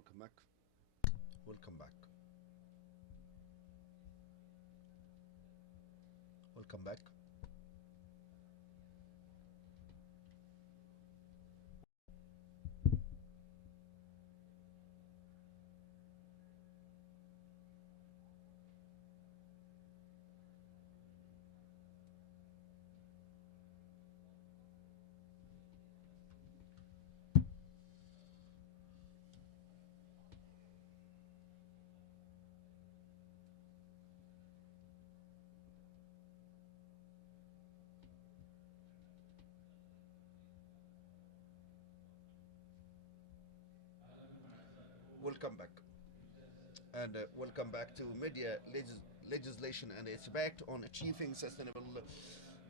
Welcome back. Welcome back. Welcome back. Welcome back. And welcome back to media legislation and its impact on achieving sustainable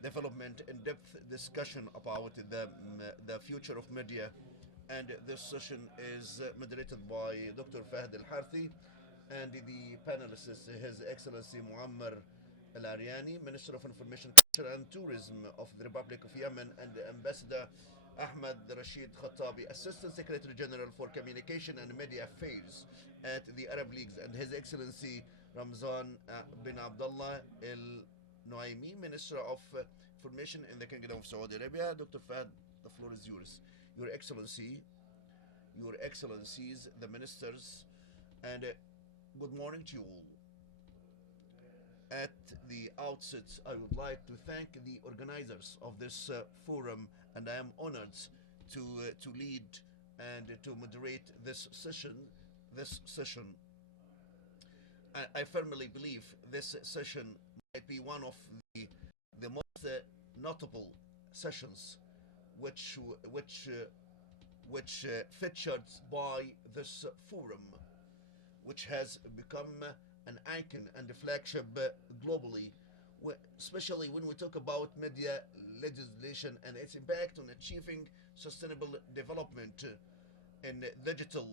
development. In-depth discussion about the future of media. And this session is moderated by Dr. Fahd Al Harthi, and the panelist is His Excellency Muammar Al Ariani, Minister of Information, Culture and Tourism of the Republic of Yemen, and Ambassador Ahmed Rashid Khattabi, Assistant Secretary General for Communication and Media Affairs at the Arab Leagues, and His Excellency Ramzan bin Abdullah Al Noaimi, Minister of Information in the Kingdom of Saudi Arabia. Dr. Fahd, the floor is yours. Your Excellency, Your Excellencies, the Ministers, and good morning to you all. At the outset, I would like to thank the organizers of this forum, and I am honored to lead and to moderate this session. This session, I firmly believe this session might be one of the most notable sessions which featured by this forum, which has become an icon and a flagship globally, especially when we talk about media legislation and its impact on achieving sustainable development in digital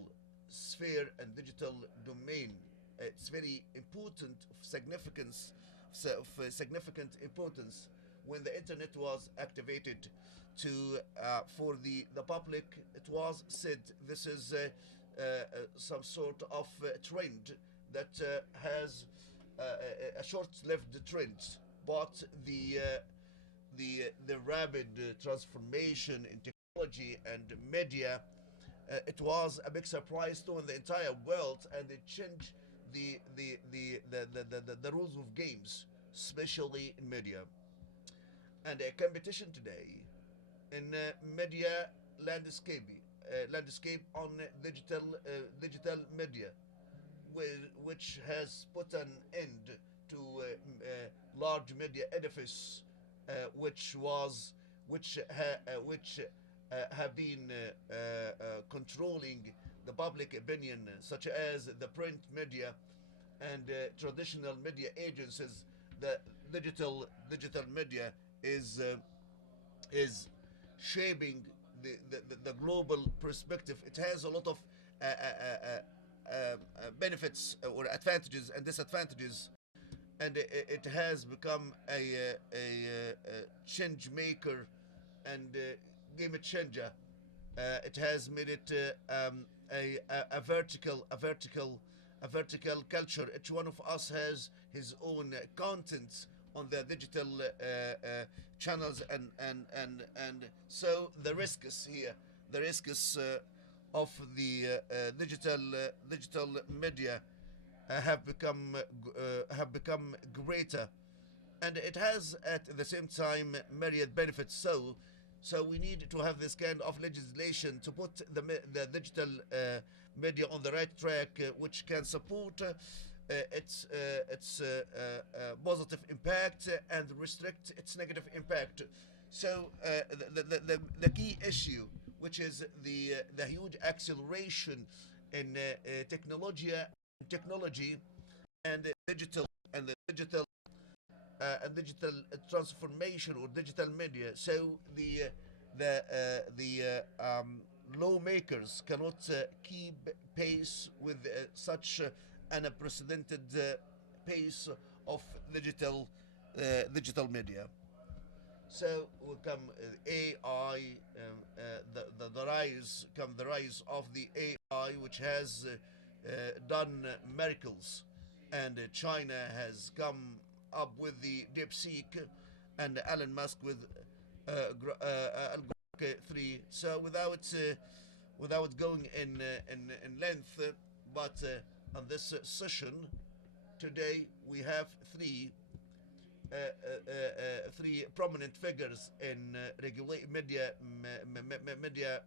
sphere and digital domain. It's very important of significance of significant importance when the internet was activated to for the public. It was said this is some sort of trend that has a short-lived trend, but the rapid transformation in technology and media, it was a big surprise to the entire world, and it changed the rules of games, especially in media. And a competition today in media landscape on digital media, which has put an end to large media edifice, which have been controlling the public opinion, such as the print media and traditional media agencies. The digital media is shaping the global perspective. It has a lot of benefits or advantages and disadvantages, and it has become a change maker and game changer. It has made it a vertical culture. Each one of us has his own content on the digital channels, and so the risk is here. The risk is of the digital media have become greater, and it has at the same time myriad benefits. So we need to have this kind of legislation to put the digital media on the right track, which can support its positive impact and restrict its negative impact. So the key issue, which is the huge acceleration in technology and digital transformation or digital media. So the lawmakers cannot keep pace with such an unprecedented pace of digital media. So will come AI, the rise, come the rise of the AI, which has done miracles, and China has come up with the DeepSeek, and Elon Musk with Algorand 3. So without going in length, but on this session today we have three prominent figures in media media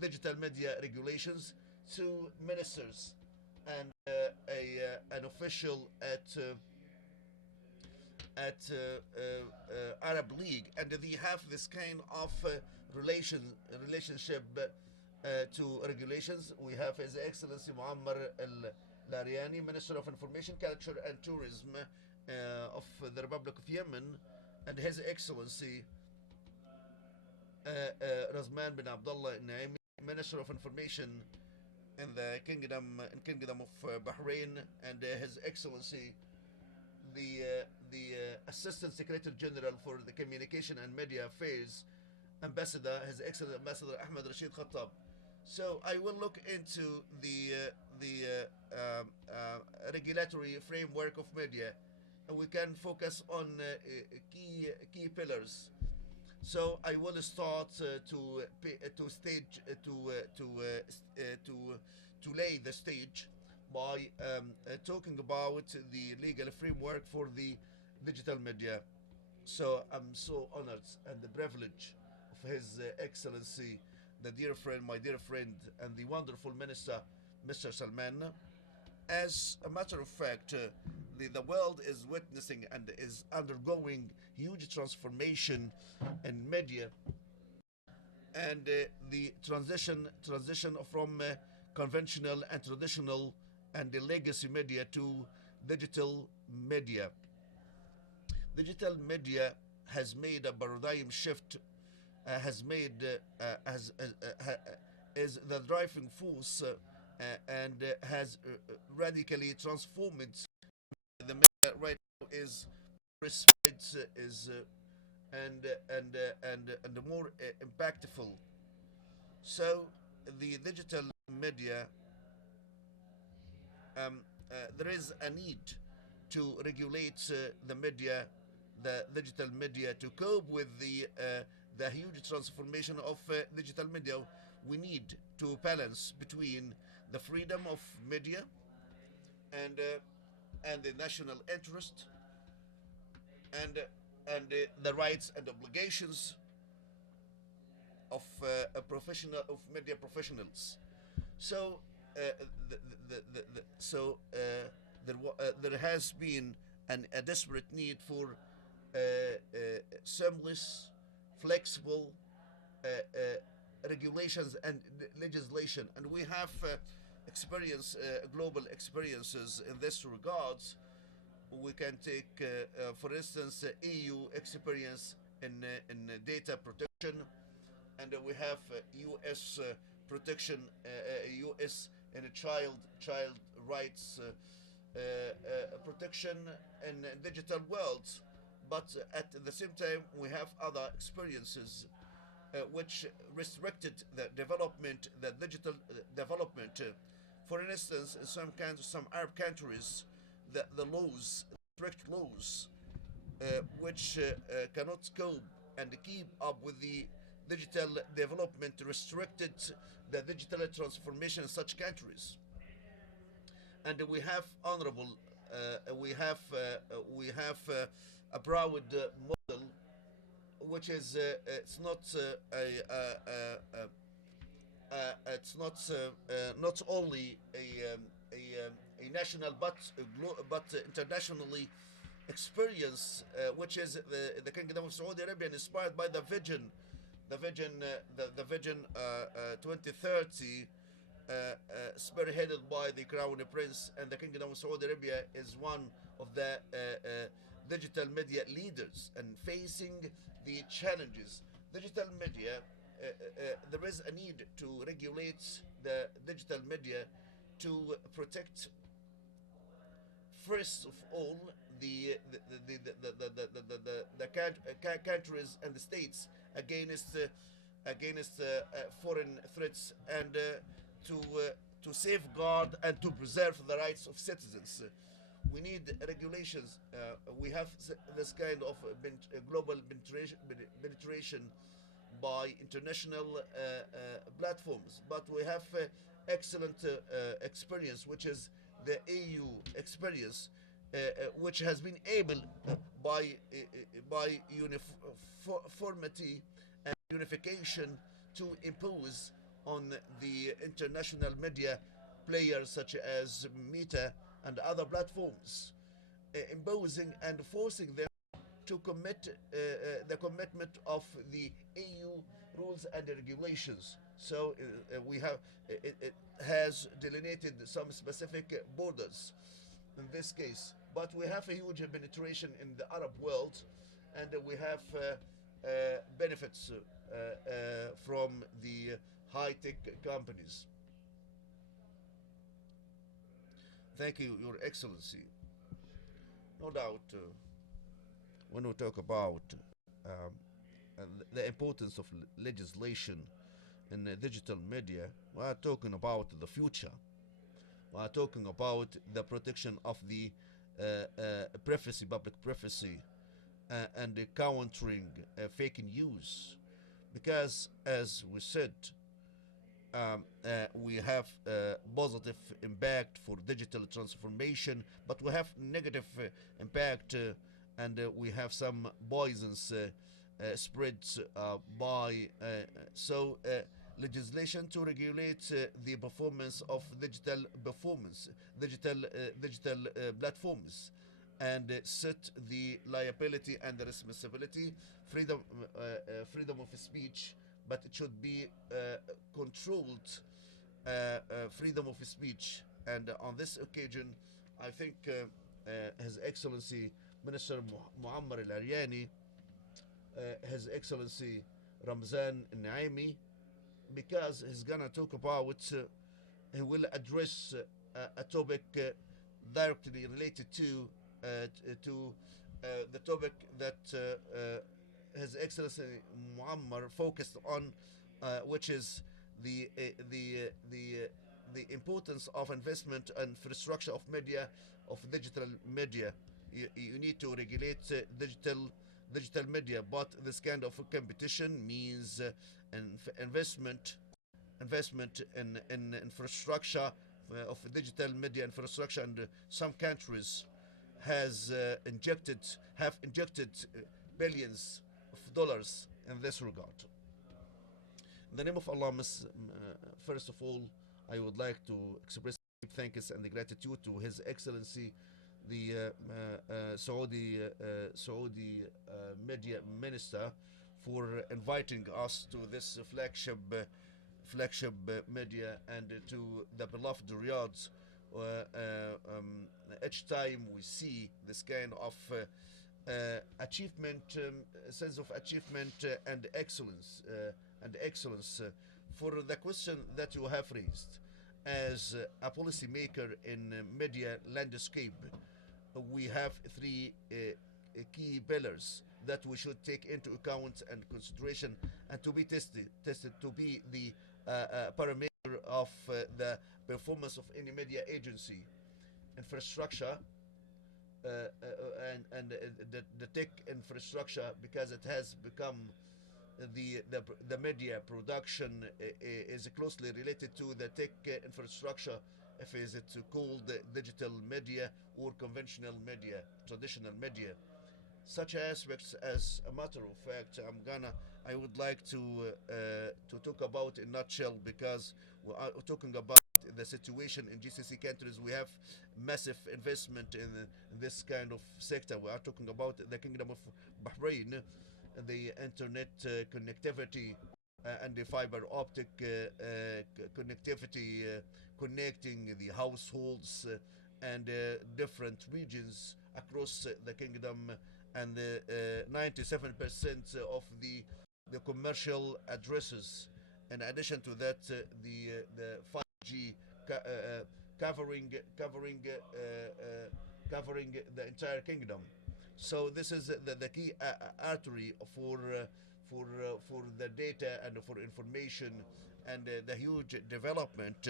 digital media regulations, two ministers and an official at Arab League, and they have this kind of relationship to regulations. We have His Excellency Muammar Al Lariani, Minister of Information, Culture and Tourism of the Republic of Yemen, and His Excellency Razman bin Abdullah Naimi, Minister of Information in Kingdom of Bahrain, and His Excellency the Assistant Secretary General for the Communication and Media Affairs, Ambassador, His Excellency Ambassador Ahmed Rashid Khattab. So I will look into the regulatory framework of media, and we can focus on key pillars. So I will start to stage to lay the stage by talking about the legal framework for the digital media. So I'm so honored and the privilege of His Excellency, the dear friend, my dear friend, and the wonderful Minister, Mr. Salman. As a matter of fact, the world is witnessing and is undergoing huge transformation in media, and the transition from conventional and traditional and the legacy media to digital media. Digital media has made a paradigm shift, has made is the driving force and has radically transformed the media right now is respect is and more impactful. So the digital media, there is a need to regulate the media, the digital media, to cope with the huge transformation of digital media. We need to balance between the freedom of media and the national interest and the rights and obligations of a professional of media professionals. So there has been a desperate need for seamless, flexible regulations and legislation, and we have global experiences in this regards. We can take, for instance, EU experience in data protection, and we have U.S. Protection, U.S. and child rights protection in digital worlds. But at the same time, we have other experiences which restricted the digital development. For instance, in some Arab countries, the laws, strict laws, which cannot cope and keep up with the digital development, restricted the digital transformation in such countries. And we have honorable, we have a proud model, which is it's not it's not only a national but internationally experience, which is the Kingdom of Saudi Arabia, inspired by the vision 2030, spearheaded by the Crown Prince, and the Kingdom of Saudi Arabia is one of the digital media leaders and facing the challenges. Digital media, there is a need to regulate the digital media to protect, first of all, countries and the states against foreign threats, and to safeguard and to preserve the rights of citizens. We need regulations. We have this kind of global penetration by international platforms, but we have excellent experience, which is the EU experience, which has been able by uniformity and unification to impose on the international media players such as Meta and other platforms, imposing and forcing them to commit the commitment of the EU rules and regulations. So we have it has delineated some specific borders in this case, but we have a huge penetration in the Arab world, and we have benefits from the high-tech companies. Thank you, Your Excellency. No doubt, when we talk about um, the importance of legislation in digital media, we are talking about the future. We are talking about the protection of the privacy, public privacy, and the countering fake news. Because, as we said, we have positive impact for digital transformation, but we have negative impact, and we have some poisons spread by legislation to regulate the performance of digital platforms, and set the liability and the responsibility, freedom of speech, but it should be controlled freedom of speech. And on this occasion, I think His Excellency Minister Muammar Al Aryani, His Excellency Ramzan Naimi, because he's gonna talk about, he will address a topic directly related to the topic that His Excellency Muammar focused on, which is the uh, the uh, the uh, the importance of investment and infrastructure of media, of digital media. You need to regulate digital media, but this kind of competition means investment in infrastructure of digital media infrastructure, and some countries has have injected billions of dollars in this regard. In the name of Allah, first of all, I would like to express deep thanks and gratitude to His Excellency, the Saudi Media Minister, for inviting us to this flagship media, and to the beloved Riyadh. Each time we see this kind of achievement, sense of achievement and excellence. For the question that you have raised, as a policymaker in media landscape, we have three key pillars that we should take into account and consideration, and to be tested to be the parameter of the performance of any media agency: infrastructure, and the tech infrastructure, because it has become the media production is closely related to the tech infrastructure, if is it called digital media or conventional media, traditional media. Such aspects, as a matter of fact, I would like to talk about in nutshell, because we are talking about the situation in GCC countries. We have massive investment in this kind of sector. We are talking about the Kingdom of Bahrain, the internet connectivity, and the fiber optic connectivity, connecting the households and different regions across the kingdom, and 97% of the commercial addresses. In addition to that, the 5G covering covering the entire kingdom. So this is the key artery for the data and for information, and the huge development,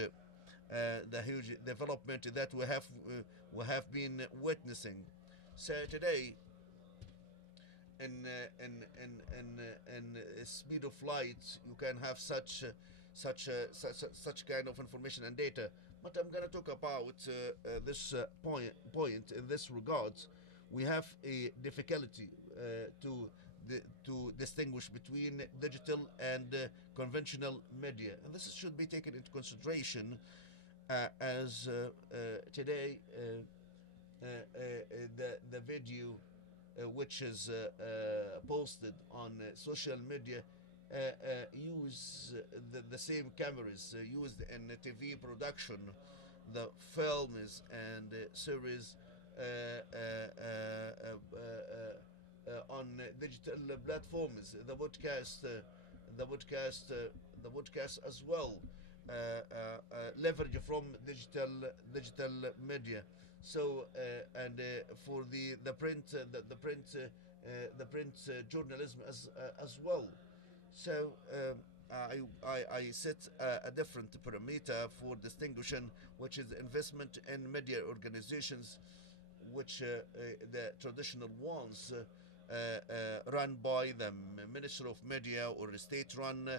that we have been witnessing. So today, in speed of light, you can have such kind of information and data. But I'm gonna talk about this point in this regards. We have a difficulty to distinguish between digital and conventional media, and this should be taken into consideration as today the video which is posted on social media use the same cameras used in TV production, the films and series on digital platforms, the podcast as well, leverage from digital media. So for the print journalism as well. So I set a different parameter for distinguishing, which is investment in media organizations, which the traditional ones run by the Minister of Media or state-run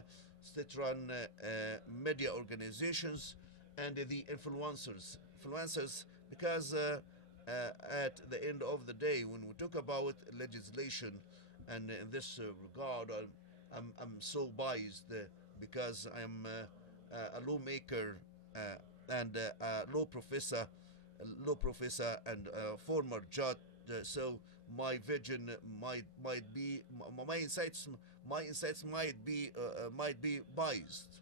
media organizations, and the influencers, because at the end of the day, when we talk about legislation, and in this regard, I'm so biased because I'm a lawmaker and a law professor and former judge. So my vision might be my insights might be biased.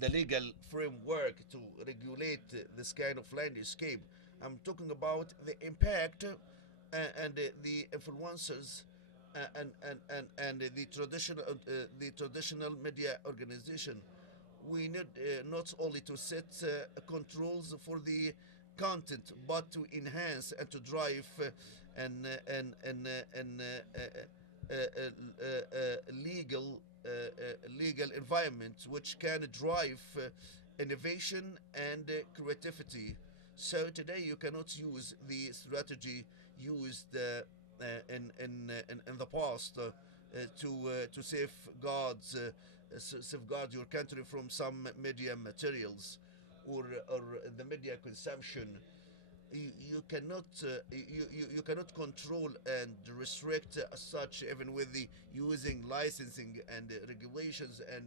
The legal framework to regulate this kind of landscape. I'm talking about the impact and the influencers and the traditional media organization. We need not only to set controls for the content, but to enhance and to drive an legal environment which can drive innovation and creativity. So today you cannot use the strategy used in the past to safeguard your country from some media materials or the media consumption. You cannot you cannot control and restrict as such, even with the using licensing and regulations and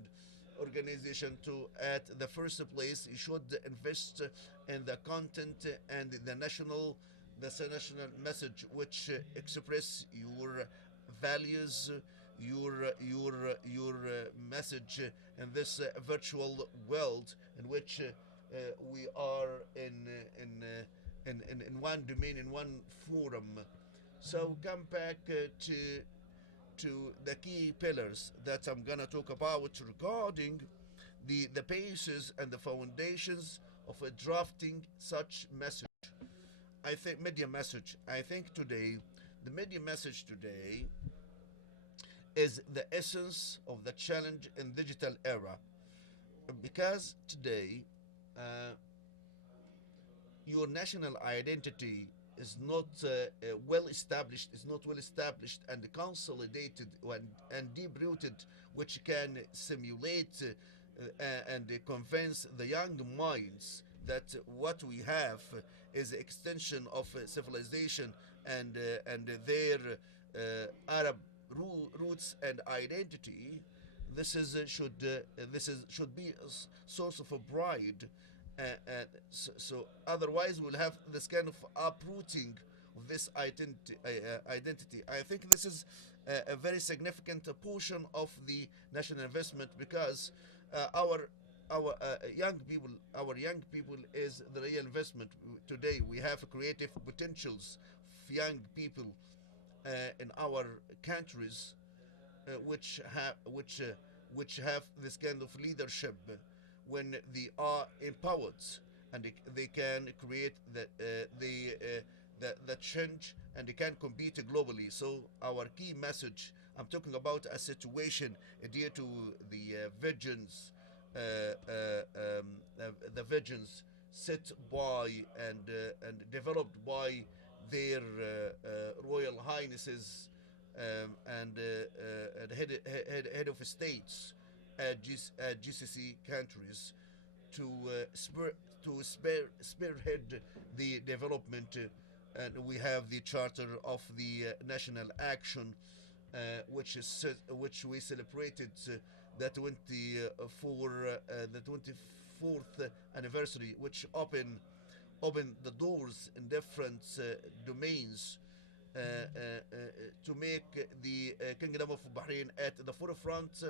organization. To at the first place, you should invest in the content and the national message which express your values, your message in this virtual world in which we are in one domain, in one forum. So come back to the key pillars that I'm gonna talk about regarding the basis and the foundations of a drafting such message. I think media message. I think today the media message today is the essence of the challenge in digital era, because today your national identity is not well established and consolidated and deep rooted, which can simulate and convince the young minds that what we have is an extension of civilization and their Arab roots and identity. This should be a source of a pride. So otherwise, we'll have this kind of uprooting of this identity. I think this is a very significant portion of the national investment, because our young people is the real investment. Today we have creative potentials of young people in our countries, which have this kind of leadership when they are empowered and they can create the change, and they can compete globally. So our key message, I'm talking about a situation due to the visions, uh, the visions set by and developed by their royal highnesses, and head of states at GCC countries to spearhead the development. And we have the Charter of the National Action, which we celebrated the 24th anniversary, which opened the doors in different domains, to make the Kingdom of Bahrain at the forefront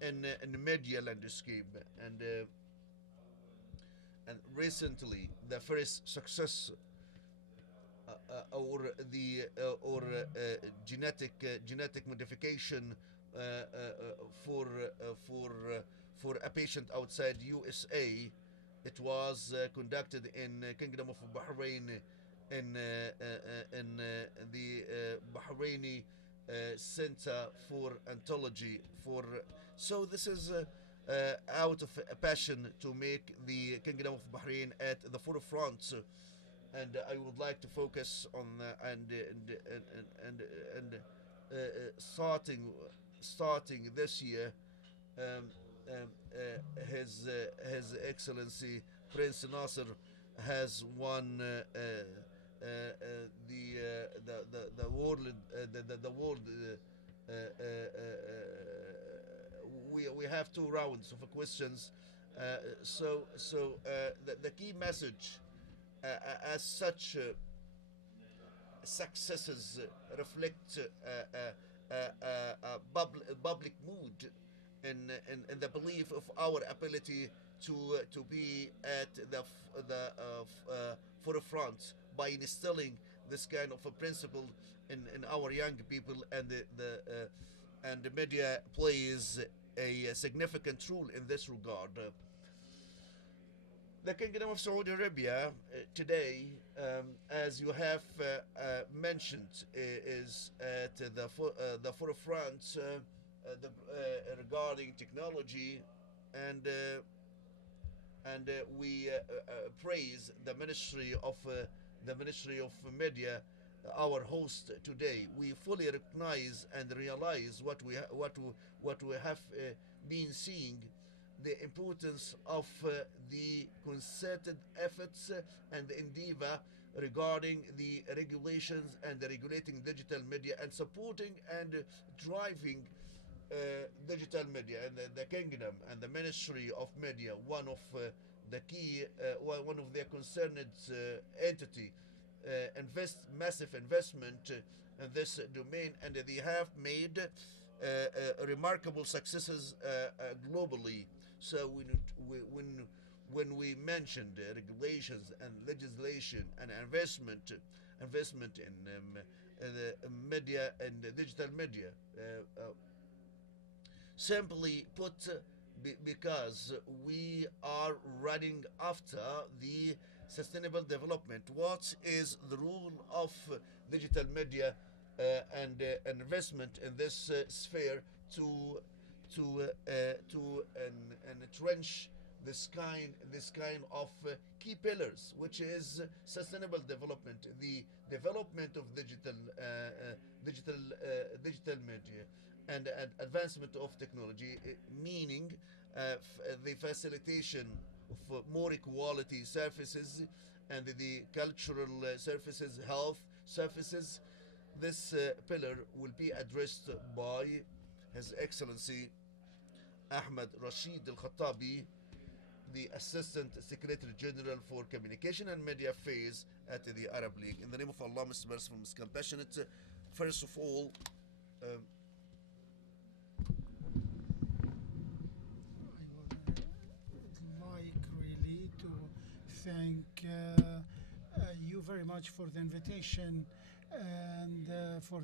in the media landscape. And recently, the first success, or the or genetic modification, for a patient outside USA. It was conducted in Kingdom of Bahrain, in the Bahraini Center for Ontology. So this is out of a passion to make the Kingdom of Bahrain at the forefront, and I would like to focus on starting this year. Um, His Excellency Prince Nasser has won the world the world. We have two rounds of questions. The key message, as such, successes reflect public mood in the belief of our ability to be at the forefront by instilling this kind of a principle in our young people, and the media plays a significant role in this regard. The Kingdom of Saudi Arabia today, as you have mentioned, is at the forefront, regarding technology, and we praise the Ministry of Media, our host today. We fully recognize and realize what we have been seeing, the importance of the concerted efforts and endeavor regarding the regulations and the regulating digital media, and supporting and driving digital media, and the kingdom and the Ministry of Media, one of the key, one of their concerned entity, massive investment in this domain, and they have made remarkable successes globally. So when we mentioned regulations and legislation and investment in media and digital media, simply put, because we are running after the sustainable development. What is the role of digital media and investment in this sphere to entrench this kind of key pillars, which is sustainable development, the development of digital media, and advancement of technology, meaning the facilitation of more equality services, and the cultural services, health services. This pillar will be addressed by His Excellency Ahmed Rashid Al Khattabi, the Assistant Secretary General for Communication and Media Affairs at the Arab League. In the name of Allah, Mr. Merciful, Mr. Compassionate, first of all, um, I would like really to thank you very much for the invitation, and for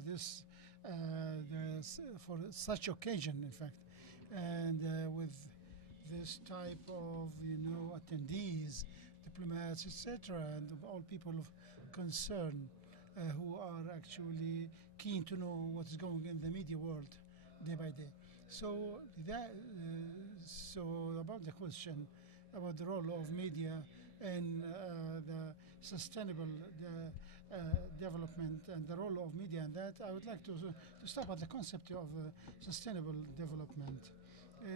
for such occasion, in fact, and with this type of attendees, the diplomats, etc., and all people of concern who are actually keen to know what's going in the media world day by day. So so about the question about the role of media in the sustainable development and the role of media in that, I would like to start at the concept of sustainable development.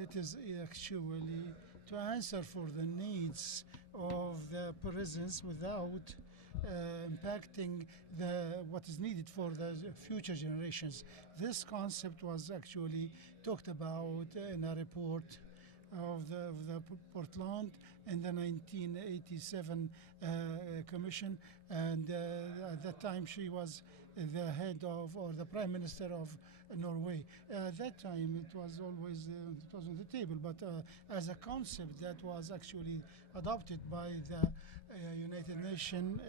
It is actually to answer for the needs of the presence without impacting what is needed for the future generations. This concept was actually talked about in a report of the Portland in the 1987 commission, and at that time she was the head of or the prime minister of Norway. At that time it was always it was on the table, but as a concept that was actually adopted by the United Nations,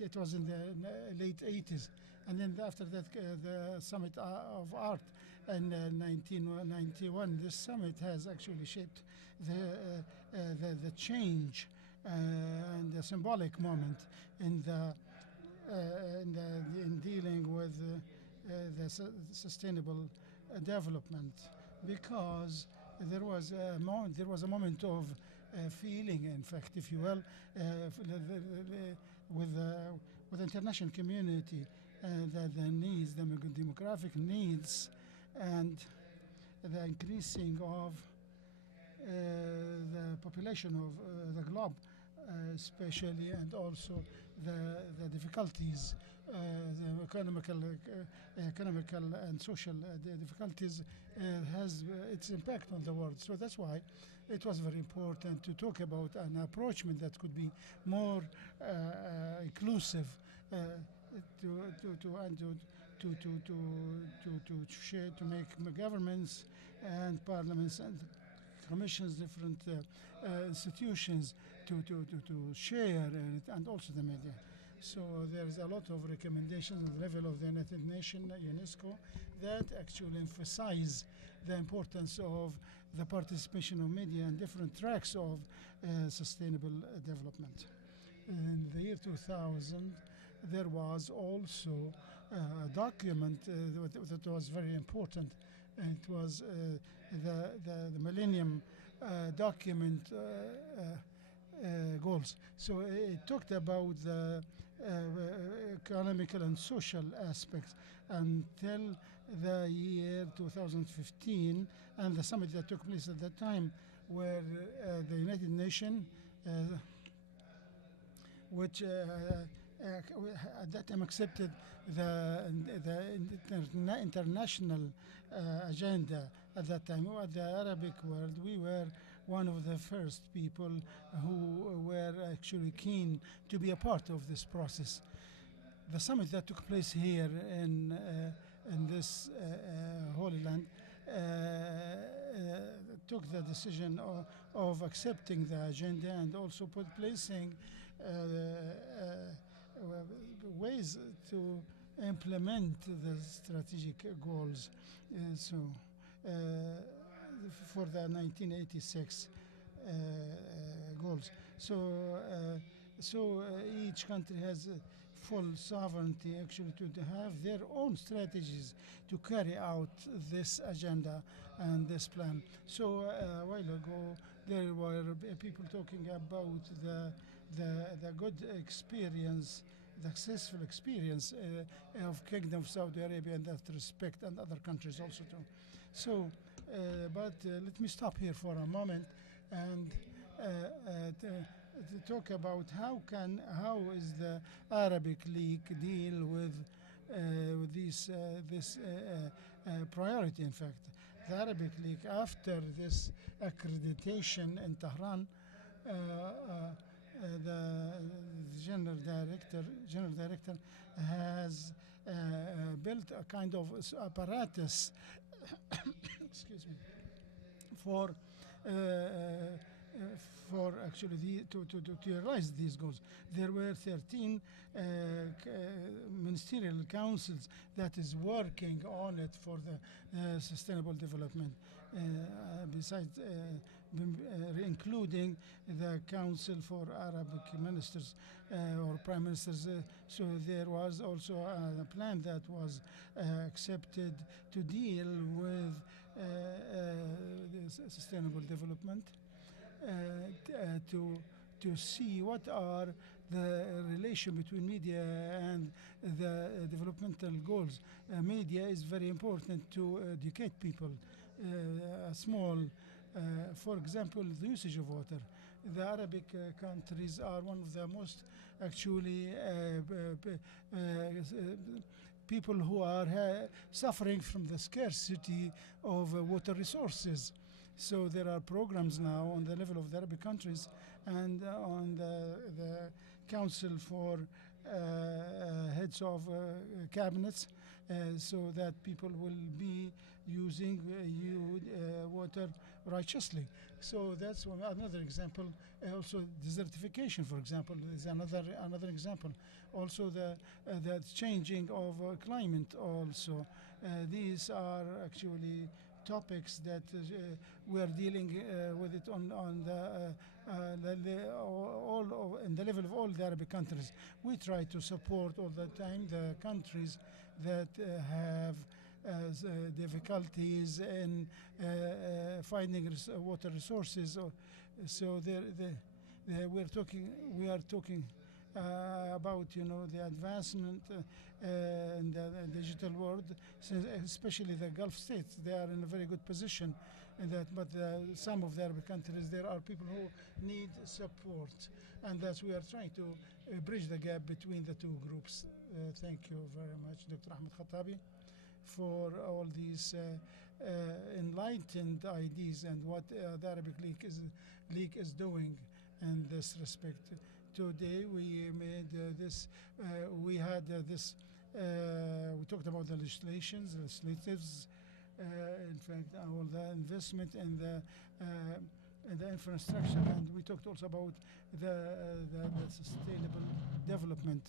it was in the late 80s. And then after that, the Summit of Art in 1991, this summit has actually shaped the change and the symbolic moment in in dealing with sustainable development, because there was a moment of feeling, in fact, if you will, with the international community, the needs, the demographic needs, and the increasing of the population of the globe, especially, and also the difficulties, the economical and social difficulties has its impact on the world. So that's why it was very important to talk about an approachment that could be more inclusive, share, to make governments and parliaments and commissions, different institutions to share, and also the media. So there's a lot of recommendations at the level of the United Nations, UNESCO, that actually emphasize the importance of the participation of media in different tracks of sustainable development. In the year 2000, there was also a document that was very important. It was the Millennium Document goals. So it talked about the economical and social aspects until the year 2015, and the summit that took place at that time, where the United Nations, which at that time accepted the international agenda at that time. At the Arabic world, we were one of the first people who were actually keen to be a part of this process. The summit that took place here in this Holy Land took the decision of accepting the agenda, and also placing ways to implement the strategic goals. For the 1986 goals. So each country has full sovereignty actually to have their own strategies to carry out this agenda and this plan. So a while ago there were people talking about the good experience, the successful experience of Kingdom of Saudi Arabia in that respect, and other countries also too. So, but let me stop here for a moment and to talk about how is the Arabic League deal with this priority. In fact, the Arabic League, after this accreditation in Tehran, the general director has built a kind of apparatus excuse me, for actually to realize these goals. There were 13 ministerial councils that is working on it for the sustainable development. Besides including the Council for Arabic Ministers or Prime Ministers. So there was also a plan that was accepted to deal with sustainable development, to see what are the relation between media and the developmental goals. Media is very important to educate people. For example, the usage of water. The Arabic countries are one of the most actually people who are suffering from the scarcity of water resources. So there are programs now on the level of the Arabic countries and on the Council for heads of cabinets, so that people will be using water righteously. So that's another example. Also, desertification, for example, is another example. Also, the changing of climate. Also, these are actually topics that we are dealing with it on in the level of all the Arabic countries. We try to support all the time the countries that have difficulties in finding water resources. So we are talking about the advancement in the digital world, especially the Gulf states. They are in a very good position in that, but some of the Arab countries, there are people who need support, and that's we are trying to bridge the gap between the two groups. Thank you very much, Dr. Ahmed Khattabi, for all these enlightened ideas and what the Arabic League is doing in this respect. Today we made we had we talked about the legislatives, in fact, all the investment and the infrastructure, and we talked also about the sustainable development.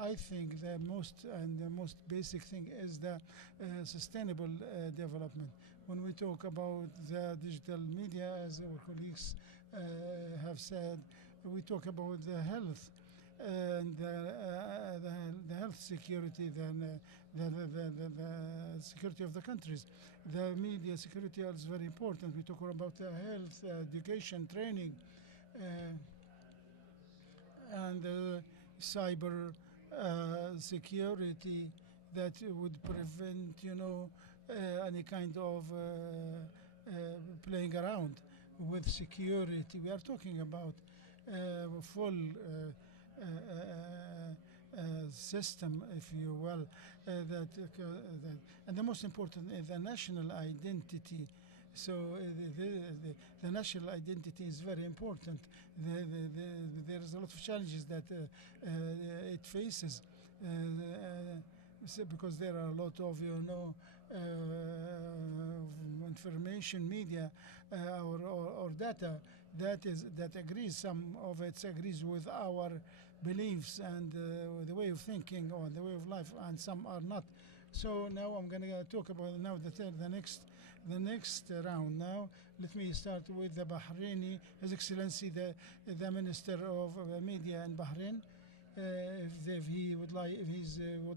I think the most basic thing is the sustainable development. When we talk about the digital media, as our colleagues have said, we talk about the health and the health security, the security of the countries. The media security is very important. We talk about health, education, training, and cyber security that would prevent, any kind of playing around with security. We are talking about full system, if you will, and the most important is the national identity. So the national identity is very important. There is a lot of challenges that it faces, because there are a lot of information media or data that agrees. Some of it agrees with our beliefs and the way of thinking or the way of life, and some are not. So now I'm going to talk about the next round. Now let me start with the Bahraini, His Excellency the Minister of Media in Bahrain. If he would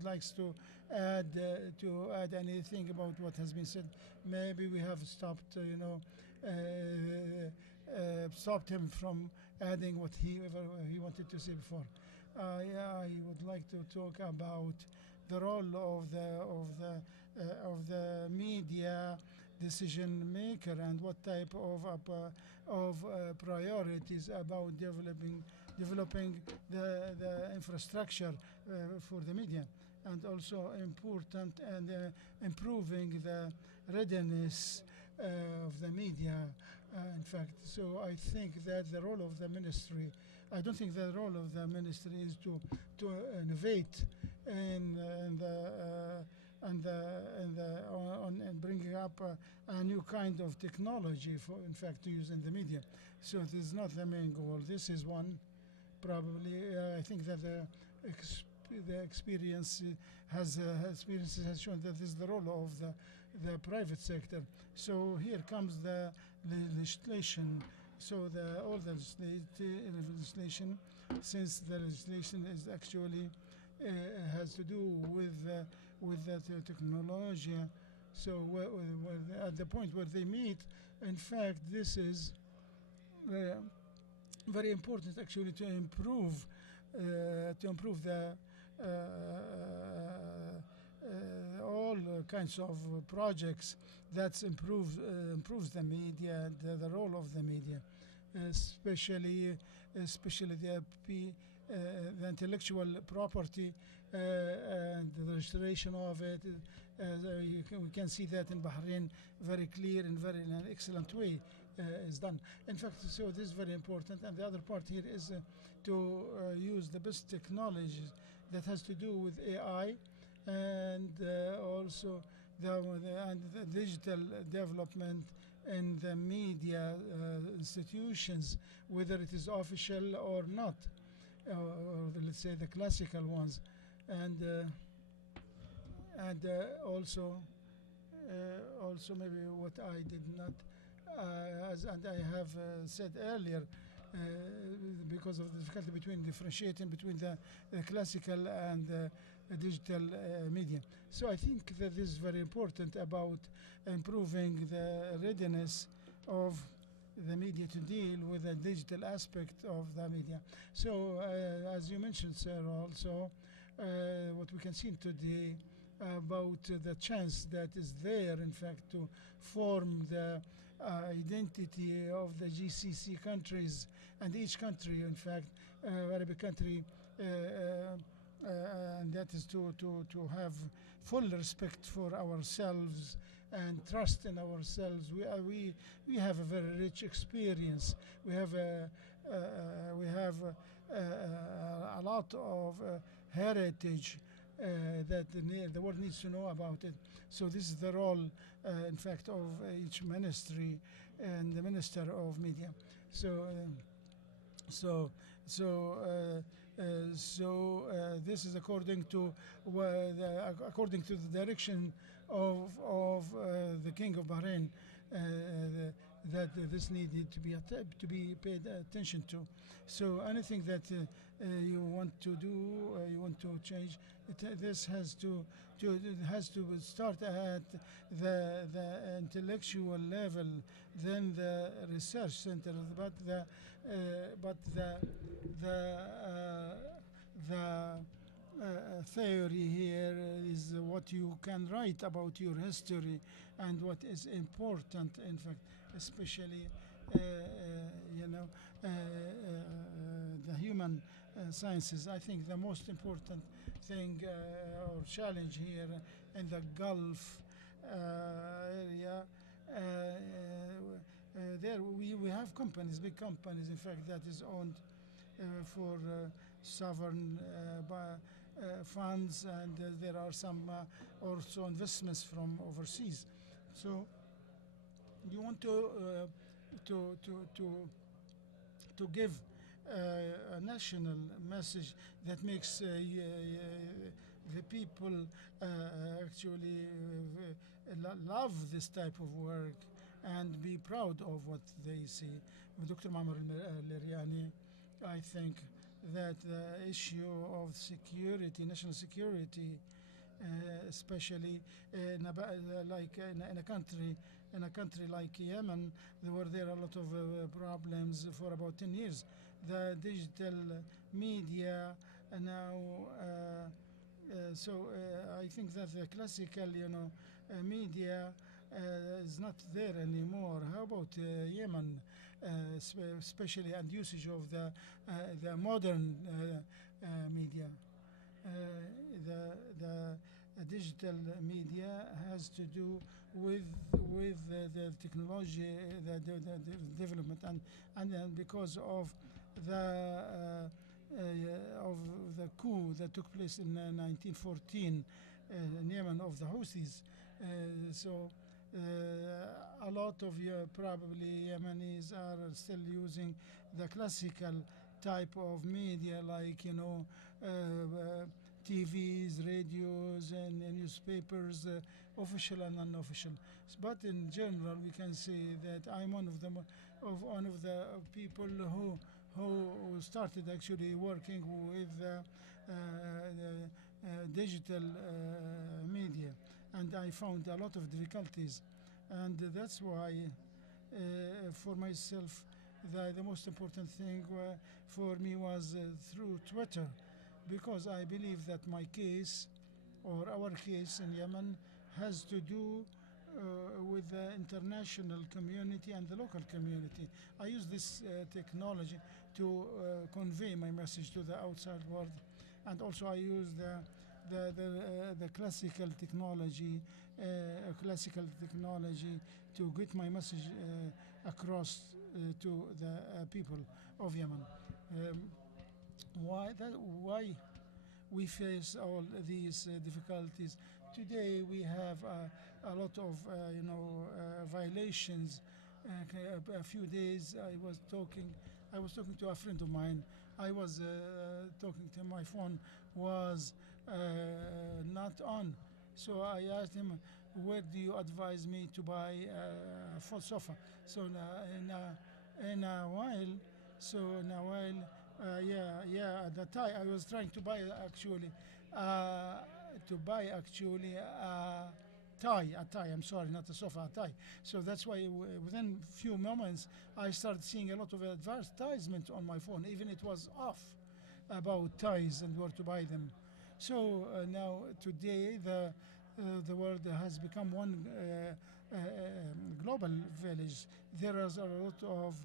likes to add anything about what has been said. Maybe we have stopped stopped him from adding what he wanted to say before. I would like to talk about the role of the media decision maker and what type of priorities about developing the infrastructure for the media, and also important and improving the readiness of the media. In fact, so I think that the role of the ministry, I don't think the role of the ministry is to innovate and bringing up a new kind of technology for, in fact, to use in the media. So this is not the main goal. This is one, probably. I think that the experiences has shown that this is the role of the private sector. So here comes the legislation. So all the legislation, since the legislation is actually has to do with the technology. So at the point where they meet, in fact, this is uh, very important actually to improve the all kinds of projects that improves the media, the role of the media, especially the intellectual property and the restoration of it. We can see that in Bahrain very clear and very in an excellent way is done. In fact, so this is very important. And the other part here is to use the best technologies that has to do with AI and also the digital development in the media institutions, whether it is official or not, or let's say the classical ones, and also maybe what I did not, as and I have said earlier, because of the difficulty between differentiating between the classical and digital media. So I think that this is very important about improving the readiness of the media to deal with the digital aspect of the media. So as you mentioned, sir, also what we can see today about the chance that is there, in fact, to form the identity of the GCC countries, and each country, in fact, Arabic country, and that is to have full respect for ourselves and trust in ourselves. We have a very rich experience. We have a lot of heritage that the world needs to know about it. So this is the role, in fact, of each ministry and the Minister of Media. This is according to the direction of the King of Bahrain, that this needed to be paid attention to. So anything that you want to do, you want to change, this has to start at the intellectual level, then the research center, but the theory here is what you can write about your history and what is important, in fact, especially the human sciences. I think the most important thing or challenge here in the Gulf area, there we have companies, big companies, in fact, that is owned for sovereign funds, and there are some also investments from overseas. So you want to give a national message that makes the people actually love this type of work and be proud of what they see. Dr. Ma'mar al-Riani, I think that the issue of security, national security, especially in a country like Yemen, there are a lot of problems for about 10 years. The digital media now, I think that the classical, media is not there anymore. How about Yemen, especially, and usage of the modern media? The digital media has to do with the technology, the development, and because of the coup that took place in 1914 in Yemen of the Houthis. A lot of probably Yemenis are still using the classical type of media, like TVs, radios, and newspapers, official and unofficial. But in general, we can say that I'm one of the one of the people who started actually working with the digital media, and I found a lot of difficulties, and that's why for myself the most important thing for me was through Twitter, because I believe that my case or our case in Yemen has to do with the international community and the local community. I use this technology to convey my message to the outside world, and also I use the classical technology to get my message across to the people of Yemen. Um, why we face all these difficulties? Today we have a lot of violations. A few days I was talking to a friend of mine. I was talking to my phone was not on, so I asked him, "Where do you advise me to buy a full sofa?" So in a while, at the time I was trying uh, to buy actually a tie. I'm sorry, not a sofa, a tie. So that's why within few moments I started seeing a lot of advertisement on my phone, even it was off about ties and where to buy them. So now today the world has become one global village. There is a lot of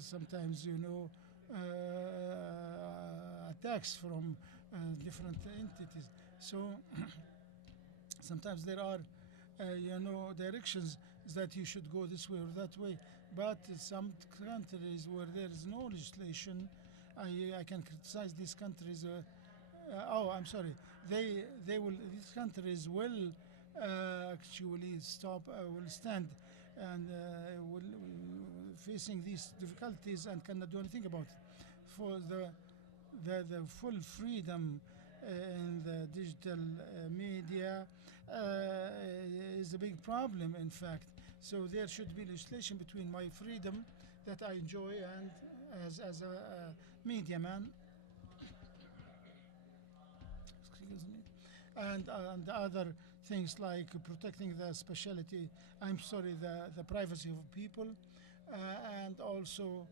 sometimes attacks from different entities. So sometimes there are directions that you should go this way or that way. But some countries where there is no legislation, I can criticize these countries. Oh, I'm sorry. These countries will actually will stand and will facing these difficulties and cannot do anything about it. For the full freedom in the digital media is a big problem, in fact. So there should be legislation between my freedom that I enjoy and as a media man, excuse me, and other things like protecting the speciality, I'm sorry, the privacy of people, and also